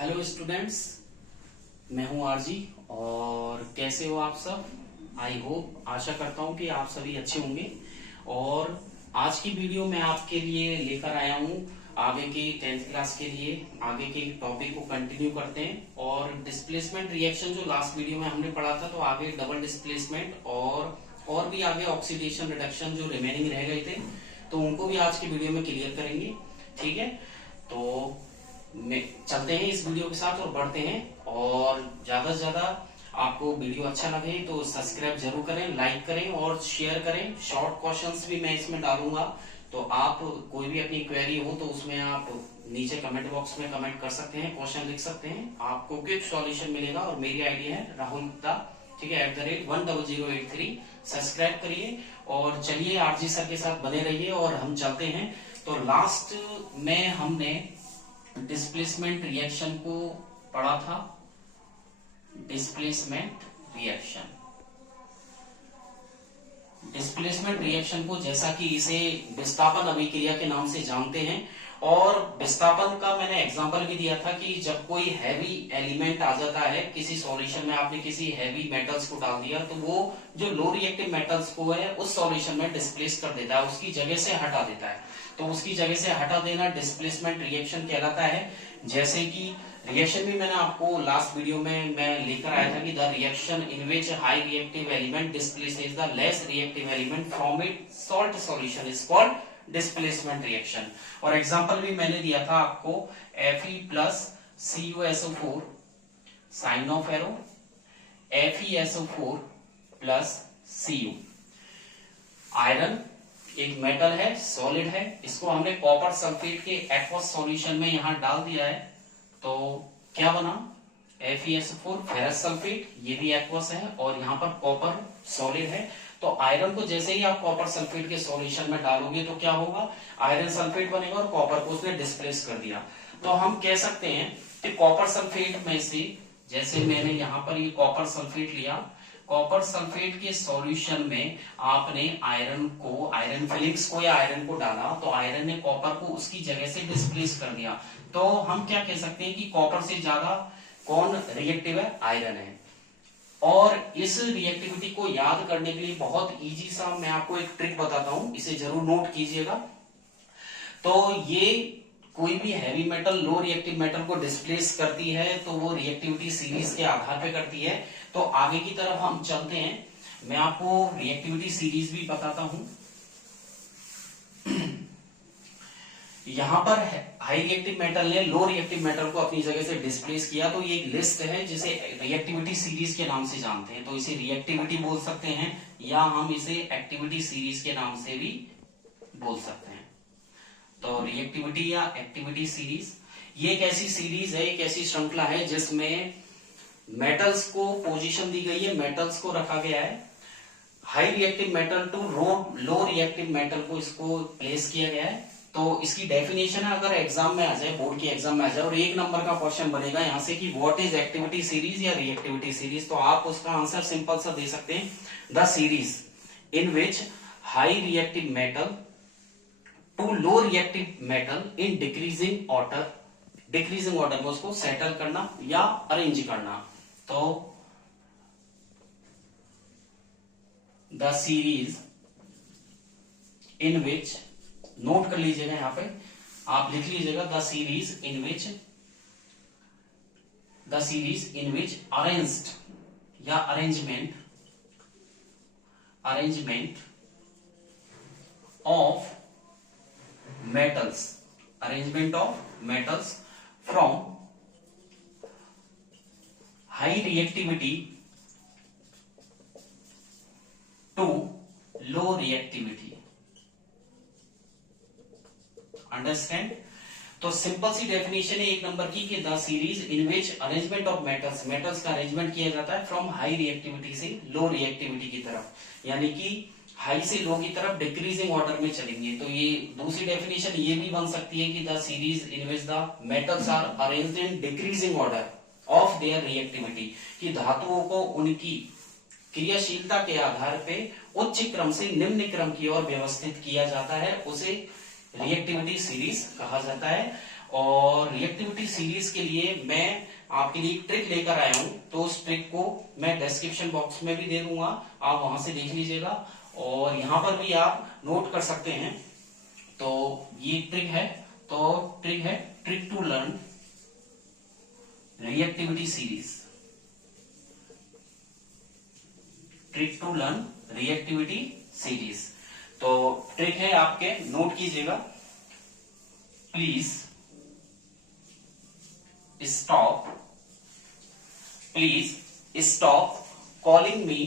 Hello students, मैं हूं RG. और कैसे हो आप सब? आई होप, आशा करता हूं कि आप सभी अच्छे होंगे। और आज की वीडियो में आपके लिए लेकर आया हूं आगे की 10th क्लास के लिए। आगे के टॉपिक को कंटिन्यू करते हैं। और डिस्प्लेसमेंट रिएक्शन जो लास्ट वीडियो में हमने पढ़ा था, तो आगे डबल डिस्प्लेसमेंट और भी आगे ऑक्सीडेशन रिडक्शन जो रिमेनिंग रह गए थे, तो उनको भी आज की वीडियो में क्लियर करेंगे। ठीक है, तो चलते हैं इस वीडियो के साथ और बढ़ते हैं। और ज्यादा से ज्यादा आपको वीडियो अच्छा लगे तो सब्सक्राइब जरूर करें, लाइक करें और शेयर करें। शॉर्ट क्वेश्चंस भी मैं इसमें डालूंगा, तो आप कोई भी अपनी क्वेरी हो तो उसमें आप नीचे कमेंट बॉक्स में कमेंट कर सकते हैं, क्वेश्चन लिख सकते हैं, आपको क्विक सॉल्यूशन मिलेगा। और मेरी आईडी है राहुल गुप्ता, ठीक है, @10083। सब्सक्राइब करिए और चलिए आरजी सर के साथ बने रहिए और हम चलते हैं। तो लास्ट में हमने डिस्प्लेसमेंट रिएक्शन को पढ़ा था। डिस्प्लेसमेंट रिएक्शन को जैसा कि इसे विस्थापन अभिक्रिया के नाम से जानते हैं। और विस्थापन का मैंने एग्जांपल भी दिया था कि जब कोई हैवी एलिमेंट आ जाता है किसी सॉल्यूशन में, आपने किसी हैवी मेटल्स को डाल दिया, तो वो जो लो रिएक्टिव मेटल्स को है उस सॉल्यूशन में डिस्प्लेस कर देता है, उसकी जगह से हटा देता है। तो उसकी जगह से हटा देना डिस्प्लेसमेंट रिएक्शन कहलाता है। जैसे कि रिएक्शन भी मैंने आपको लास्ट वीडियो में मैं लेकर आया था कि the reaction in which high reactive element displaces the less reactive element from it salt solution is called displacement reaction. और एग्जांपल भी मैंने दिया था आपको, Fe plus CuSO4 sign of arrow, FeSO4 plus Cu। Iron एक metal है, solid है, इसको हमने कॉपर सल्फेट के एक्वस सॉल्यूशन में यहां डाल दिया है, तो क्या बना? FeSO4 फेरस सल्फेट, ये भी एक्वस है और यहाँ पर कॉपर सॉलिड है। तो आयरन को जैसे ही आप कॉपर सल्फेट के सॉल्यूशन में डालोगे तो क्या होगा? आयरन सल्फेट बनेगा और कॉपर को उसने डिस्प्लेस कर दिया। तो हम कह सकते हैं कि कॉपर सल्फेट में से, जैसे मैंने यहाँ पर ये कॉपर सल्फेट लिया, कॉपर सल्फेट के सॉल्यूशन में आपने आयरन फिलिंग्स को या आयरन को डाला, तो आयरन ने कॉपर को उसकी जगह से डिस्प्लेस कर दिया। तो हम क्या कह सकते हैं कि कॉपर से ज्यादा कौन रिएक्टिव है? आयरन है। और इस रिएक्टिविटी को याद करने के लिए बहुत इजी सा मैं आपको एक ट्रिक बताता हूं, इसे जरूर नोट कीजिएगा। तो ये कोई भी हैवी मेटल लो रिएक्टिव मेटल को डिस्प्लेस करती है, तो वो रिएक्टिविटी सीरीज के आधार पे करती है। तो आगे की तरफ हम चलते हैं, मैं आपको रिएक्टिविटी सीरीज भी बताता हूं। यहां पर हाई रिएक्टिव मेटल ने लो रिएक्टिव मेटल को अपनी जगह से डिस्प्लेस किया, तो ये एक लिस्ट है जिसे रिएक्टिविटी सीरीज के नाम से जानते हैं। तो इसे रिएक्टिविटी बोल सकते हैं या हम इसे एक्टिविटी सीरीज के नाम से भी बोल सकते हैं। तो रिएक्टिविटी या एक्टिविटी सीरीज ये एक ऐसी सीरीज है, एक ऐसी श्रृंखला है जिसमें मेटल्स को पोजीशन दी गई है, मेटल्स को रखा गया है। High reactive metal to low reactive metal को इसको प्लेस किया गया है। तो इसकी डेफिनेशन है, अगर एग्जाम में आ जाए, बोर्ड के एग्जाम में आ जाए और 1 नंबर का क्वेश्चन बनेगा यहां से कि व्हाट इज एक्टिविटी सीरीज या रिएक्टिविटी सीरीज, तो आप उसका आंसर सिंपल सा दे सकते हैं, the series in which high reactive metal to low reactive metal in decreasing order में उसको सेटल करना या अरेंज करना। तो the series in which, note कर लीजिएगा, यहां पे आप लिख लीजिएगा, the series in which arranged या arrangement of metals from high reactivity to low reactivity. Understand? तो सिंपल सी डेफिनेशन है 1 नंबर की कि the series in which arrangement of metals का अरेंजमेंट किया जाता है फ्रॉम हाई रिएक्टिविटी से लो रिएक्टिविटी की तरफ, यानी कि हाई से लो की तरफ डिक्रीजिंग ऑर्डर में चलेंगे। तो ये दूसरी डेफिनेशन ये भी बन सकती है कि the series in which the metals are arranged in decreasing order of their reactivity, कि धातुओं को उनकी क्रियाशीलता के आधार पे उच्च क्रम से निम्न क्रम की ओर व्यवस्थित किया जाता है, उसे रिएक्टिविटी सीरीज कहा जाता है। और रिएक्टिविटी सीरीज के लिए मैं आपके लिए एक ट्रिक लेकर आया हूं, तो उस ट्रिक को मैं डिस्क्रिप्शन बॉक्स में भी दे दूंगा, आप वहां से देख लीजिएगा और यहां पर भी आप नोट कर सकते हैं। तो ये ट्रिक है, तो ट्रिक है trick to learn reactivity series, trick to learn reactivity series. तो ट्रिक है आपके, नोट कीजिएगा। Please stop calling me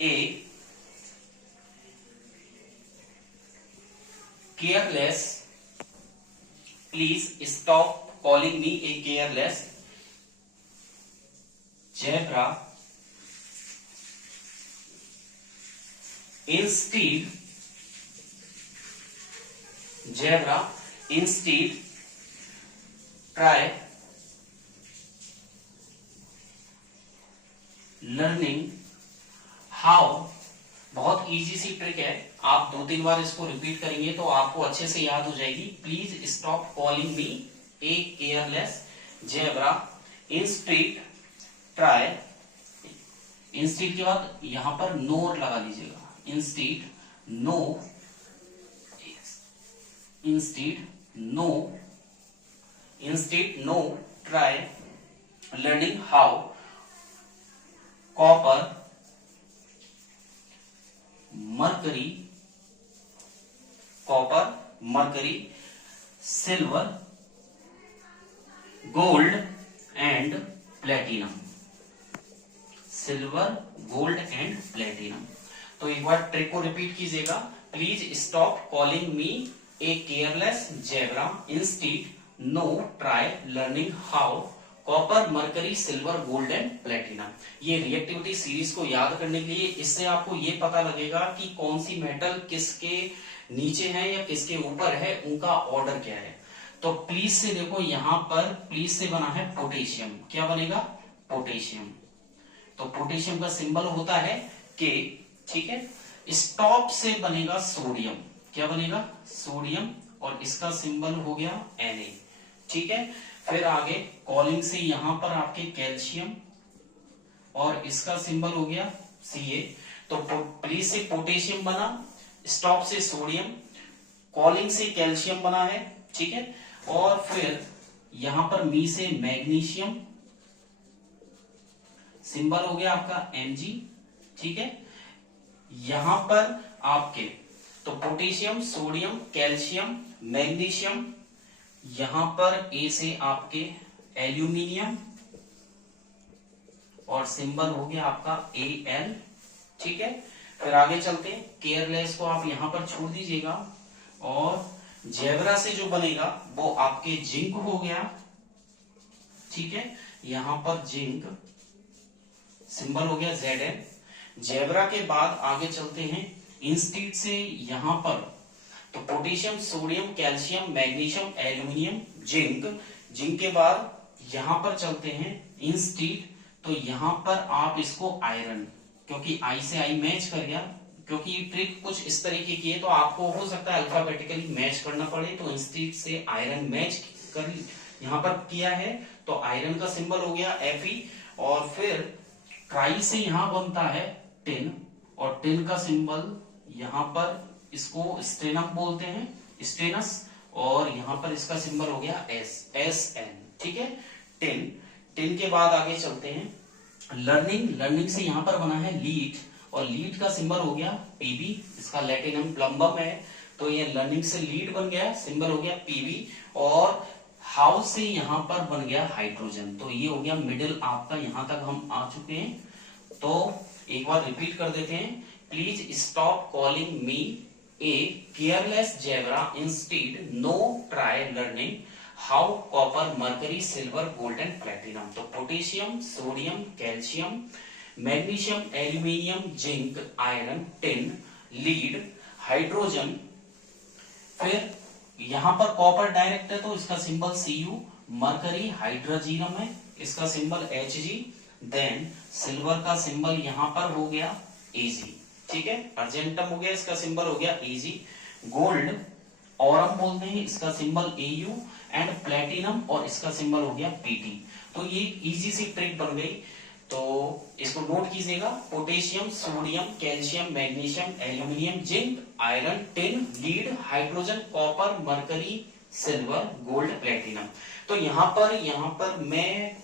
a careless zebra. Instead try learning how. बहुत इजी सी ट्रिक है, आप 2-3 बार इसको रिपीट करेंगे तो आपको अच्छे से याद हो जाएगी। Please stop calling me a careless zebra, instead try, instead के बाद यहां पर नो लगा दीजिएगा, instead no try learning how copper mercury silver gold and platinum, तो एक बार ट्रिक को रिपीट कीजिएगा। Please stop calling me a careless zebra, instead no try learning how copper mercury silver gold and platinum. ये reactivity series को याद करने के लिए, इससे आपको ये पता लगेगा कि कौन सी मेटल किसके नीचे है या किसके ऊपर है, उनका ऑर्डर क्या है। तो प्लीज से देखो, यहां पर प्लीज से बना है पोटेशियम, क्या बनेगा पोटेशियम, तो पोटेशियम का सिंबल होता है के, ठीक है। स्टॉप से बनेगा सोडियम, क्या बनेगा सोडियम, और इसका सिंबल हो गया Na, ठीक है। फिर आगे कॉलिंग से यहां पर आपके कैल्शियम और इसका सिंबल हो गया Ca, तो प्लीज से पोटेशियम बना, स्टॉप से सोडियम, कॉलिंग से कैल्शियम बना है, ठीक है। और फिर यहां पर मी से मैग्नीशियम, सिंबल हो गया आपका Mg, ठीक है। यहां पर आपके तो पोटेशियम सोडियम कैल्शियम मैग्नीशियम, यहां पर ए से आपके एल्यूमिनियम और सिंबल हो गया आपका Al, ठीक है। फिर आगे चलते हैं, केयरलेस को आप यहां पर छोड़ दीजिएगा और जेब्रा से जो बनेगा वो आपके जिंक हो गया, ठीक है। यहां पर जिंक, सिंबल हो गया Zn। जेब्रा के बाद आगे चलते हैं, इंस्टेड से यहां पर तो potassium sodium calcium magnesium aluminium zinc के बाद यहां पर चलते हैं इंस्टेड, तो यहां पर आप इसको आयरन, क्योंकि आई से आई मैच कर गया, क्योंकि ये ट्रिक कुछ इस तरीके की है तो आपको हो सकता है अल्फाबेटिकली मैच करना पड़े, तो इंस्टेड से आयरन मैच कर यहां पर किया है, तो आयरन का सिंबल हो गया Fe। और फिर ट्राई से यहां बनता है टिन, और टिन का सिंबल यहां पर इसको स्टेनम बोलते हैं, स्टेनस, और यहां पर इसका सिंबल हो गया Sn, ठीक है। टिन के बाद आगे चलते हैं लर्निंग से यहां पर बना है लीड, और लीड का सिंबल हो गया Pb, इसका लैटिनम प्लम्बम है, तो ये लर्निंग से लीड बन गया, सिंबल हो गया Pb। और हाउस से यहां पर बन गया हाइड्रोजन, तो ये हो गया मिडिल आपका, यहां तक हम आ चुके हैं। तो एक बार रिपीट कर देते हैं, please stop calling me a careless zebra, instead no try learning how copper mercury silver gold and platinum. तो potassium sodium calcium magnesium aluminium zinc iron tin lead hydrogen, फिर यहां पर कॉपर डायरेक्ट है तो इसका सिंबल Cu, मरकरी हाइड्रोजीनम है, इसका symbol Hg, then silver का सिंबल यहां पर हो गया एजी। ठीक है, अर्जेंटम हो गया, इसका सिंबल हो गया एजी। गोल्ड औरम बोलते हैं, इसका सिंबल एयू। एंड प्लेटिनम, और इसका सिंबल हो गया पीटी। तो ये इजी सी ट्रिक बन गई, तो इसको नोट कीजिएगा। Potassium, sodium, calcium, magnesium, aluminium, zinc, iron, tin, lead, hydrogen, copper, mercury, silver, gold, platinum. तो यहाँ पर मैं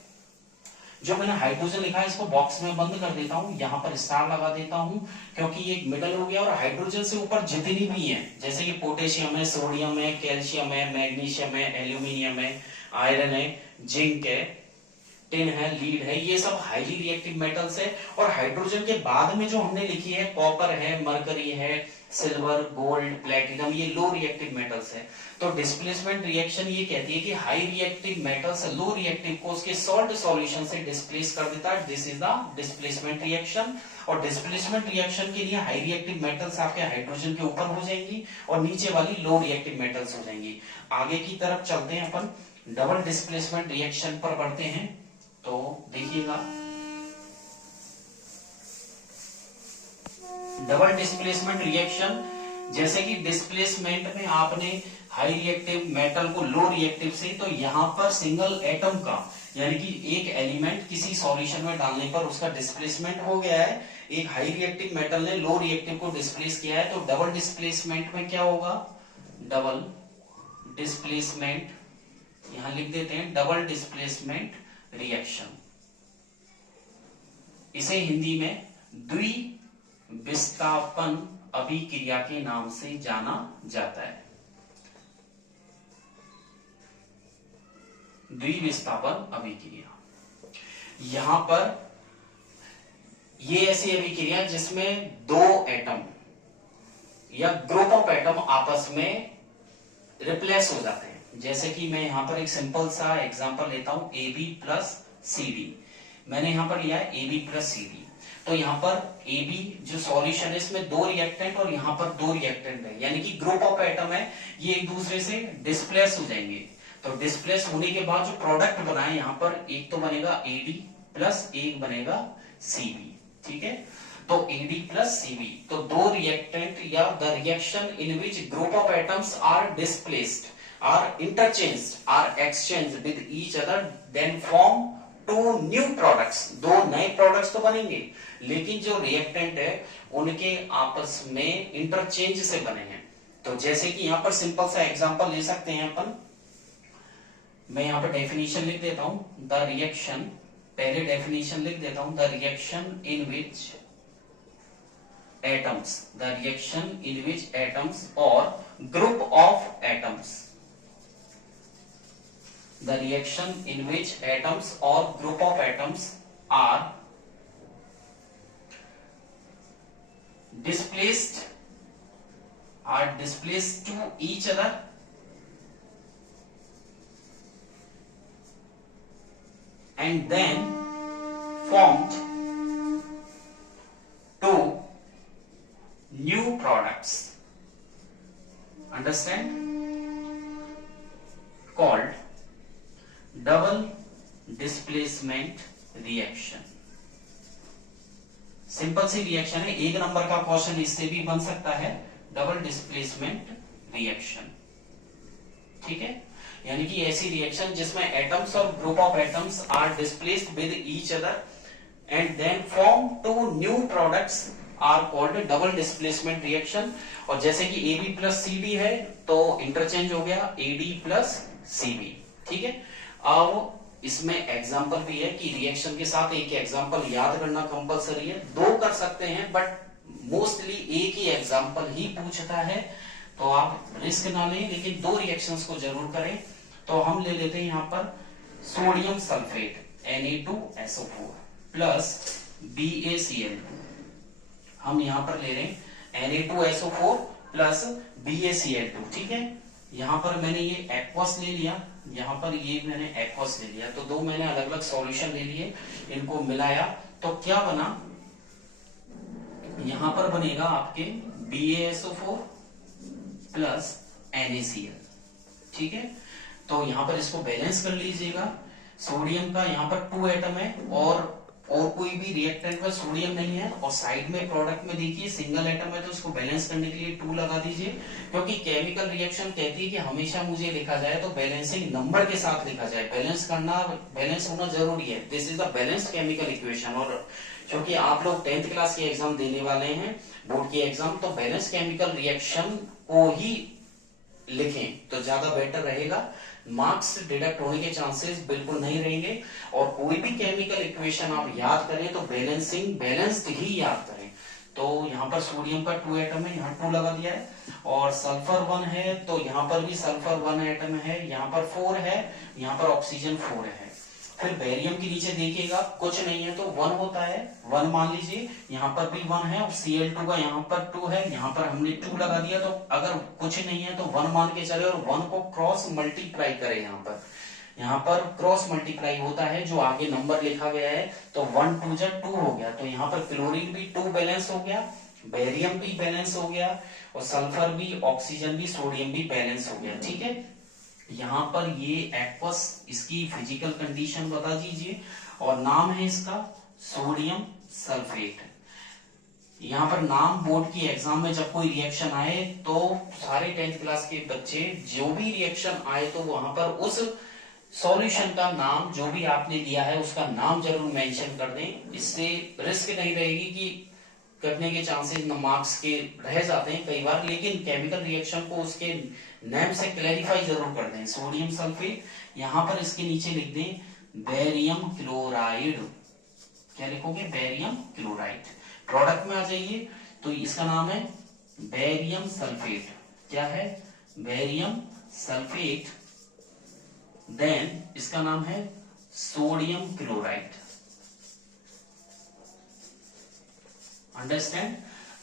जो मैंने हाइड्रोजन लिखा है इसको बॉक्स में बंद कर देता हूं, यहाँ पर स्टार लगा देता हूं, क्योंकि ये मिडल हो गया। और हाइड्रोजन से ऊपर जितनी भी है, जैसे कि पोटेशियम है, सोडियम है, कैल्शियम है, मैग्नीशियम है, एल्यूमिनियम है, आयरन है, जिंक है, टिन है, लीड है, ये सब हाईली रिएक्टिव मेटल्स है। और हाइड्रोजन के बाद में जो हमने लिखी है, कॉपर है, मरकरी है, सिल्वर, गोल्ड, प्लेटिनम, ये लो रिएक्टिव मेटल्स है। तो डिस्प्लेसमेंट रिएक्शन ये कहती है कि high reactive metals low reactive को उसके सॉल्ट सॉल्यूशन से डिस्प्लेस कर देता है। This is the displacement reaction. और डिस्प्लेसमेंट रिएक्शन के लिए हाई रिएक्टिव मेटल्स आपके हाइड्रोजन के ऊपर हो जाएंगी और नीचे वाली लो रिएक्टिव मेटल्स हो जाएंगी। आगे की तरफ चलते हैं, अपन डबल डिस्प्लेसमेंट रिएक्शन पर बढ़ते हैं। तो देखिएगा, डबल डिस्प्लेसमेंट रिएक्शन, जैसे कि डिस्प्लेसमेंट में आपने हाई रिएक्टिव मेटल को लो रिएक्टिव से, तो यहां पर सिंगल एटम का यानी कि एक एलिमेंट किसी सॉल्यूशन में डालने पर उसका डिस्प्लेसमेंट हो गया है। एक हाई रिएक्टिव मेटल ने लो रिएक्टिव को डिस्प्लेस किया है, तो डबल डिस्प्लेसमेंट में क्या होगा, डबल डिस्प्लेसमेंट, यहां लिख देते हैं डबल डिस्प्लेसमेंट रिएक्शन। इसे हिंदी में द्विविस्थापन अभिक्रिया के नाम से जाना जाता है। द्विविस्थापन अभिक्रिया, यहां पर ये ऐसी अभिक्रिया जिसमें दो एटम या ग्रुप ऑफ एटम आपस में रिप्लेस हो जाते हैं। जैसे कि मैं यहां पर एक सिंपल सा एग्जांपल लेता हूं, AB प्लस CD। मैंने यहां पर लिया है AB प्लस CD। तो यहाँ पर AB जो सॉल्यूशन है, इसमें दो रिएक्टेंट और यहाँ पर दो रिएक्टेंट है, यानी कि ग्रुप ऑफ एटम है, ये एक दूसरे से डिस्प्लेस हो जाएंगे। तो डिस्प्लेस होने के बाद जो प्रोडक्ट बना है, यहाँ पर एक तो बनेगा AD प्लस एक बनेगा CB। ठीक है, तो AD प्लस CB, तो दो रिएक्टेंट या the reaction in which group of atoms are displaced, or interchanged, or exchanged with each other, then form two new products. दो नए प्रोडक्ट्स तो बनेंगे, लेकिन जो रिएक्टेंट है उनके आपस में इंटरचेंज से बने हैं। तो जैसे कि यहां पर सिंपल सा एग्जांपल ले सकते हैं अपन, मैं यहां पर डेफिनेशन लिख देता हूं, द रिएक्शन, पहले डेफिनेशन लिख देता हूं, the reaction in which atoms, the reaction in which atoms और group of atoms, the reaction in which atoms or group of atoms are displaced to each other and then formed two new products, understand, called double displacement reaction. Simple सी reaction है, एक number का question इससे भी बन सकता है, double displacement reaction. ठीक है, यानी कि ऐसी रिएक्शन जिसमें एटम्स और group of atoms are displaced with each other and then form two new products are called double displacement reaction. और जैसे कि AB प्लस CD है, तो इंटरचेंज हो गया AD प्लस CB। ठीक है, अब इसमें एग्जाम्पल भी है कि रिएक्शन के साथ एक एग्जाम्पल याद करना कंपलसरी है, दो कर सकते हैं बट मोस्टली एक ही एग्जाम्पल ही पूछता है, तो आप रिस्क ना लें, लेकिन दो रिएक्शंस को जरूर करें। तो हम ले लेते हैं यहाँ पर sodium sulphate Na2SO4 plus BaCl2, हम यहाँ पर ले रहे हैं Na2SO4 प्लस BaCl2। ठीक है, यहाँ पर मैंने ये एक्वस ले लिया, यहाँ पर ये मैंने एक्वस ले लिया, तो दो मैंने अलग अलग सॉल्यूशन ले लिए, इनको मिलाया तो क्या बना, यहाँ पर बनेगा आपके BaSO4 प्लस NaCl। ठीक है, तो यहाँ पर इसको बैलेंस कर लीजिएगा। सोडियम का यहाँ पर 2 एटम है और और कोई भी रिएक्टेंट में सोडियम नहीं है, और साइड में प्रोडक्ट में देखिए सिंगल एटम है, तो उसको बैलेंस करने के लिए 2 लगा दीजिए, क्योंकि केमिकल रिएक्शन कहती है कि हमेशा मुझे लिखा जाए तो बैलेंसिंग नंबर के साथ लिखा जाए, बैलेंस होना जरूरी है। This is the balanced chemical equation. और क्योंकि आप लोग 10th क्लास के एग्जाम देने वाले हैं, बोर्ड की एग्जाम, तो बैलेंस केमिकल रिएक्शन को ही लिखें तो ज्यादा बेटर रहेगा। मार्क्स डिडक्ट होने के चांसेस बिल्कुल नहीं रहेंगे। और कोई भी केमिकल इक्वेशन आप याद करें तो बैलेंस्ड ही याद करें। तो यहाँ पर सोडियम का 2 एटम है, यहाँ 2 लगा दिया है, और सल्फर 1 है, तो यहाँ पर भी सल्फर 1 एटम है, यहाँ पर 4 है, यहाँ पर ऑक्सीजन 4 है। फिर बेरियम के नीचे देखिएगा कुछ नहीं है तो 1 होता है, 1 मान लीजिए, यहाँ पर भी 1 है, और Cl2 का यहाँ पर 2 है, यहाँ पर हमने 2 लगा दिया। तो अगर कुछ नहीं है तो 1 मान के चले, और 1 को क्रॉस मल्टीप्लाई करें। यहाँ पर क्रॉस मल्टीप्लाई होता है, जो आगे नंबर लिखा गया है, तो 1 2 जा 2 हो गया। तो यहाँ पर क्लोरीन भी 2 बैलेंस हो गया, बेरियम भी बैलेंस हो गया, और सल्फर भी, ऑक्सीजन भी, सोडियम भी बैलेंस हो गया। ठीक है, यहाँ पर ये एक्वस, इसकी फिजिकल कंडीशन बता दीजिए, और नाम है इसका सोडियम सल्फेट। यहाँ पर नाम बोर्ड की एग्जाम में जब कोई रिएक्शन आए तो सारे 10th क्लास के बच्चे जो भी रिएक्शन आए तो वहां पर उस सॉल्यूशन का नाम जो भी आपने लिया है उसका नाम जरूर मेंशन कर दें। इससे रिस्क नहीं रहेगी कि करने के चांसेस मार्क्स के रह जाते हैं कई बार, लेकिन केमिकल रिएक्शन को उसके नेम से क्लैरिफाई जरूर कर दें। सोडियम सल्फेट, यहाँ पर इसके नीचे लिख दें बेरियम क्लोराइड। क्या लिखोगे? Barium chloride. प्रोडक्ट में आ जाइए तो इसका नाम है बेरियम सल्फेट। क्या है? Barium sulphate. देन इसका नाम है सोडियम क्लोराइड। अंडरस्टैंड?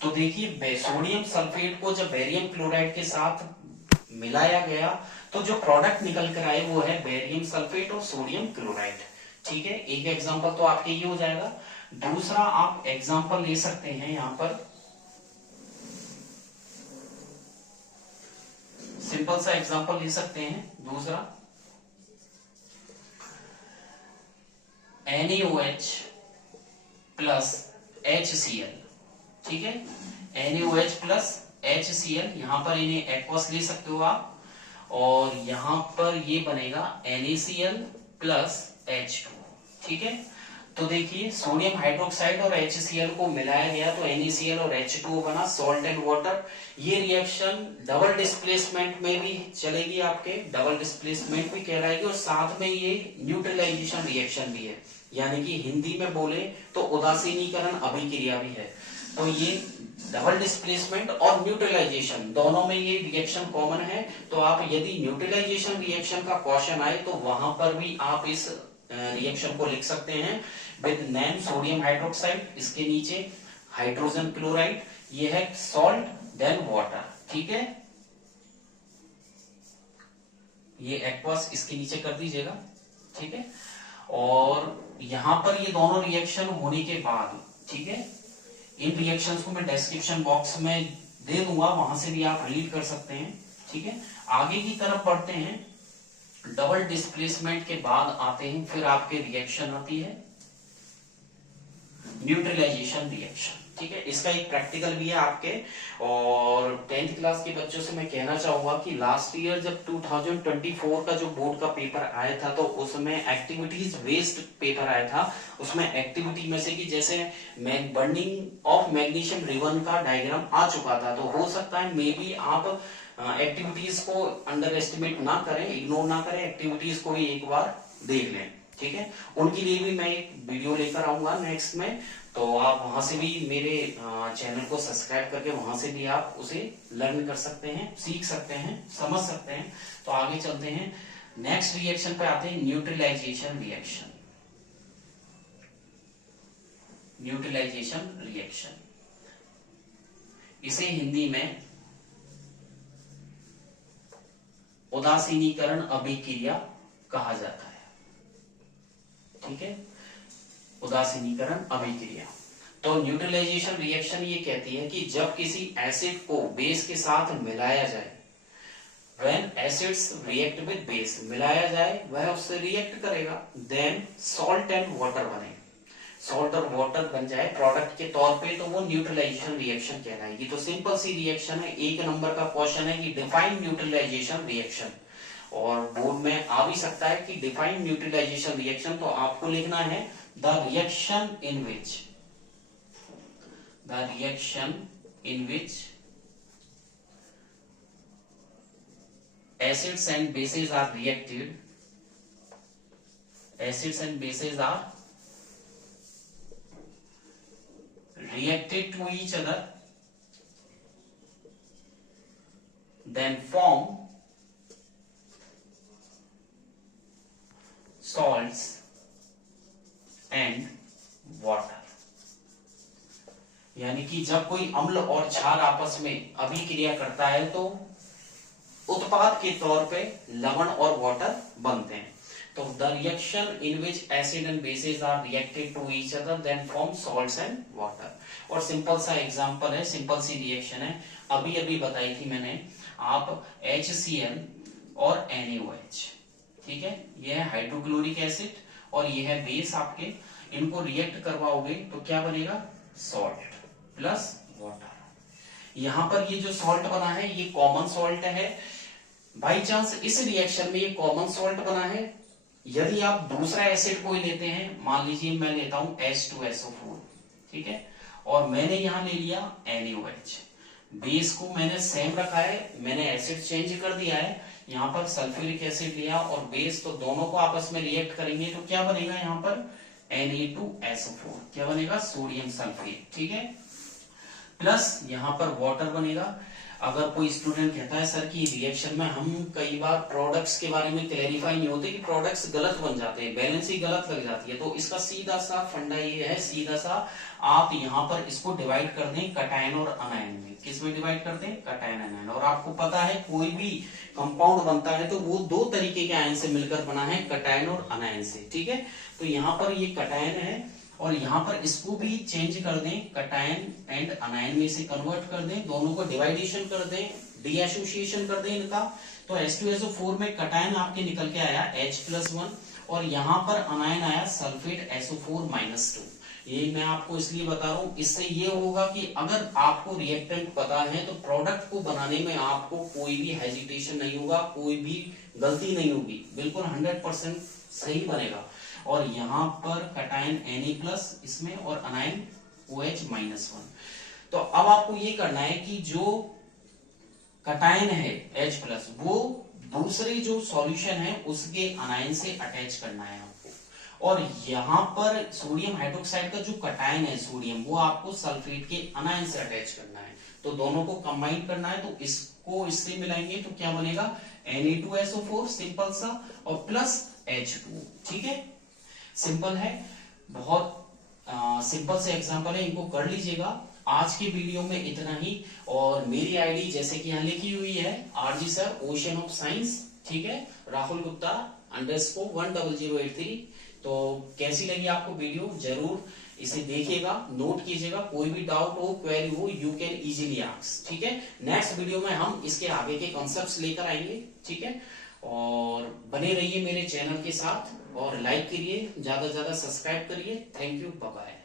तो देखिए सोडियम सल्फेट को जब बेरियम क्लोराइड के साथ मिलाया गया तो जो प्रोडक्ट निकल कर आए वो है बेरियम सल्फेट और सोडियम क्लोराइड। ठीक है, एक एग्जांपल तो आपके ये हो जाएगा। दूसरा आप एग्जांपल ले सकते हैं, यहां पर सिंपल सा एग्जांपल ले सकते हैं। दूसरा NaOH प्लस HCl। ठीक है, NaOH प्लस HCl, यहां पर इन्हें एक्वस ले सकते हो आप, और यहां पर ये बनेगा NaCl प्लस H2। ठीक है, तो देखिए सोडियम हाइड्रोक्साइड और HCl को मिलाया गया तो NaCl और H2O बना, सॉल्ट एंड वाटर। ये रिएक्शन डबल डिस्प्लेसमेंट में भी चलेगी, आपके डबल डिस्प्लेसमेंट भी कहलाएगी, और साथ में ये न्यूट्रलाइजेशन रिएक्शन भी है, यानी कि हिंदी में बोले तो उदासीनीकरण अभिक्रिया भी है। तो ये डबल डिस्प्लेसमेंट और न्यूट्रलाइजेशन दोनों में ये रिएक्शन कॉमन है। तो आप यदि न्यूट्रलाइजेशन रिएक्शन का क्वेश्चन आए तो वहां पर भी आप इस रिएक्शन को लिख सकते हैं विद नेम सोडियम हाइड्रोक्साइड, इसके नीचे हाइड्रोजन क्लोराइड, ये है सॉल्ट देन वाटर। ठीक है, ये एक्वस इसके नीचे कर दीजिएगा। ठीक है, और यहां पर ये दोनों रिएक्शन होने के बाद, ठीक है, इन रिएक्शंस को मैं डिस्क्रिप्शन बॉक्स में दे दूंगा, वहां से भी आप रीड कर सकते हैं। ठीक है, आगे की तरफ बढ़ते हैं। डबल डिस्प्लेसमेंट के बाद आते हैं, फिर आपके रिएक्शन आती है न्यूट्रलाइजेशन रिएक्शन। ठीक है, इसका एक प्रैक्टिकल भी है आपके, और 10th क्लास के बच्चों से मैं कहना चाहूंगा कि लास्ट ईयर जब 2024 का जो बोर्ड का पेपर आया था तो उसमें एक्टिविटीज बेस्ड पेपर आया था। उसमें एक्टिविटी में से कि जैसे बर्निंग ऑफ मैग्नीशियम रिबन का डायग्राम आ चुका था, तो हो सकता है मे बी आप एक्टिविटीज को अंडर एस्टिमेट ना करें, इग्नोर ना करें, एक्टिविटीज को भी एक बार देख लें। ठीक है, उनके लिए भी मैं एक वीडियो लेकर आऊंगा नेक्स्ट में, तो आप वहां से भी मेरे चैनल को सब्सक्राइब करके वहां से भी आप उसे लर्न कर सकते हैं, सीख सकते हैं, समझ सकते हैं। तो आगे चलते हैं, नेक्स्ट रिएक्शन पे आते हैं, न्यूट्रलाइजेशन रिएक्शन। न्यूट्रलाइजेशन रिएक्शन, इसे हिंदी में उदासीनीकरण अभिक्रिया कहा जाता है। ठीक है, उदासीनीकरण अभिक्रिया। तो न्यूट्रलाइजेशन रिएक्शन ये कहती है कि जब किसी एसिड को बेस के साथ मिलाया जाए, when acids react with base, मिलाया जाए वह उससे रिएक्ट करेगा, देन सॉल्ट एंड वाटर बने। सॉल्ट और वाटर बन जाए प्रोडक्ट के तौर पे, तो वो न्यूट्रलाइजेशन रिएक्शन कहलाएगी। तो सिंपल सी रिएक्शन है, एक नंबर का क्वेश्चन है कि डिफाइन न्यूट्रलाइजेशन रिएक्शन, और बोर्ड में आ भी सकता है कि डिफाइन न्यूट्रलाइजेशन रिएक्शन। तो आपको लिखना है the reaction in which acids and bases are reacted to each other, then form salts and water। यानी कि जब कोई अम्ल और क्षार आपस में अभिक्रिया करता है तो उत्पाद के तौर पे लवण और वाटर बनते हैं। तो the reaction in which acid and bases are reacted to each other then form salts and water. और सिंपल सा एग्जांपल है, सिंपल सी रिएक्शन है, अभी अभी बताई थी मैंने। आप HCl और NaOH, ठीक है, यह है हाइड्रोक्लोरिक एसिड और यह है बेस आपके, इनको रिएक्ट करवाओगे तो क्या बनेगा, सॉल्ट प्लस वाटर। यहां पर ये जो सॉल्ट बना है ये कॉमन सॉल्ट है। बाई चांस इस रिएक्शन में ये कॉमन सॉल्ट बना है, यदि आप दूसरा एसिड कोई लेते हैं, मान लीजिए मैं लेता हूं H2SO4, ठीक है, और मैंने यहां ले लिया NaOH, बेस को मैंने सेम रखा है, मैंने एसिड चेंज कर दिया है, यहां पर सल्फ्यूरिक एसिड लिया और बेस, तो दोनों को आपस में रिएक्ट करेंगे तो क्या बनेगा यहां पर Na2SO4, क्या बनेगा, सोडियम सल्फेट, ठीक है, प्लस यहां पर वाटर बनेगा। अगर कोई स्टूडेंट कहता है सर कि रिएक्शन में हम कई बार प्रोडक्ट्स के बारे में क्लैरिफाई नहीं होते कि प्रोडक्ट्स गलत बन जाते हैं, बैलेंस ही गलत लग जाती है, तो इसका सीधा सा फंडा ये है, सीधा सा आप यहाँ पर इसको डिवाइड कर दें कटायन और अनायन में। किस में डिवाइड कर दें, कटायन अनायन। और आपको पता है कोई भी कंपाउंड बनता है तो वो दो तरीके के आयन से मिलकर बना है, कटायन और अनायन से, ठीक है। तो यहाँ पर ये कटायन है और यहाँ पर इसको भी चेंज कर दें, कटायन एंड अनायन में से कन्वर्ट कर दें, दोनों को डिवाइडेशन कर दें, डी एसोसिएशन कर दें इनका। तो H2SO4 में कटायन आपके निकल के आया H+1 और यहाँ पर अनायन आया सल्फेट SO4-2। ये मैं आपको इसलिए बता रहा हूँ, इससे ये होगा कि अगर आपको रिएक्टेंट पता है तो प्रोडक्ट को बनाने में आपको कोई भी हेजिटेशन नहीं होगा, कोई भी गलती नहीं होगी, बिल्कुल 100% सही बनेगा। और यहाँ पर कटायन Na+ इसमें और अनायन OH-1। तो अब आपको ये करना है कि जो कटायन है H+ वो दूसरे जो सॉल्यूशन है उसके अनायन से अटैच करना है आपको, और यहाँ पर सोडियम हाइड्रोक्साइड का जो कटायन है सोडियम, वो आपको सल्फेट के अनायन से अटैच करना है। तो दोनों को कंबाइन करना है, तो इसको इससे मिलाएंगे तो क्या बनेगा, Na2SO4 सिंपल सा और प्लस H2, ठीक है। सिंपल है, बहुत सिंपल से एग्जांपल है, इनको कर लीजिएगा। आज की वीडियो में इतना ही। और मेरी आईडी जैसे कि यहाँ लिखी हुई है RG sir ocean of science, ठीक है, राहुल गुप्ता _10083। तो कैसी लगी आपको वीडियो, जरूर इसे देखिएगा, नोट कीजिएगा, कोई भी डाउट हो, क्वेरी हो, यू कैन इजीली आस्क, ठीक है। नेक्स्ट वीडियो में हम इसके आगे के कॉन्सेप्ट्स लेकर आएंगे, ठीक है। और बने रहिए मेरे चैनल के साथ और लाइक करिए, ज्यादा से ज्यादा सब्सक्राइब करिए। Thank you, bye bye.